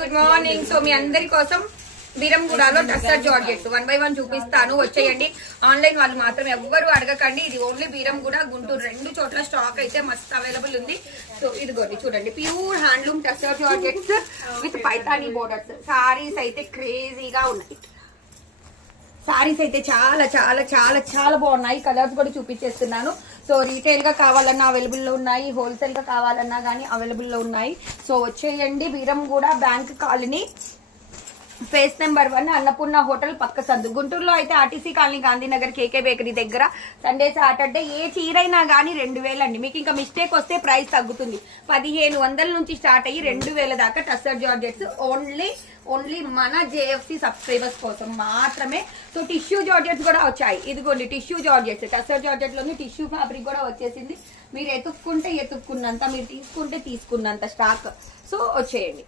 Good morning. So మీ అందరి కోసం బీరంగూడలో tussar georgettes 1 by 1 చూపిస్తాను, వచ్చేయండి. ఆన్లైన్ వాళ్ళు మాత్రం ఎవ్వరు అడగకండి, ఇది ఓన్లీ బీరంగూడ గుంటూరు 2 చోట్ల స్టాక్ అయితే మస్త్ అవైలబుల్ ఉంది. సో ఇదిగోండి చూడండి, pure handloom tussar georgettes with Paithani borders. Saris అయితే క్రేజీగా ఉన్నాయి. సారీస్ అయితే చాలా చాలా చాలా చాలా బాగున్నాయి. కలర్స్ కూడా చూపించేస్తున్నాను. సో రీటైల్ గా కావాలన్నా అవైలబుల్ లో ఉన్నాయి, హోల్సేల్ గా కావాలన్నా కానీ అవైలబుల్ లో ఉన్నాయి. సో వచ్చేయండి. Beeramguda bank colony, face number 1, Annapurna hotel పక్క సందు. గుంటూరులో అయితే ఆర్టీసీ కాలనీ, గాంధీనగర్, కేకే బేకరీ దగ్గర. సండే సాటర్డే ఏ చీరైనా కానీ 2000 అండి. మీకు ఇంకా మిస్టేక్ వస్తే ప్రైస్ తగ్గుతుంది. 1500 నుంచి స్టార్ట్ అయ్యి 2000 దాకా టస్సర్ జార్జెట్స్ ఓన్లీ మన జేఎఫ్సి సబ్స్క్రైబర్స్ కోసం మాత్రమే. సో టిష్యూ జార్జెట్స్ కూడా వచ్చాయి. ఇదిగోండి టిష్యూ జార్జెట్స్, టస్సర్ జార్జెట్ లోని టిష్యూ ఫ్యాబ్రిక్ కూడా వచ్చేసింది. మీరు ఎత్తుక్కుంటే ఎత్తుక్కున్నంత, మీరు తీసుకుంటే తీసుకున్నంత స్టాక్. సో వచ్చేయండి.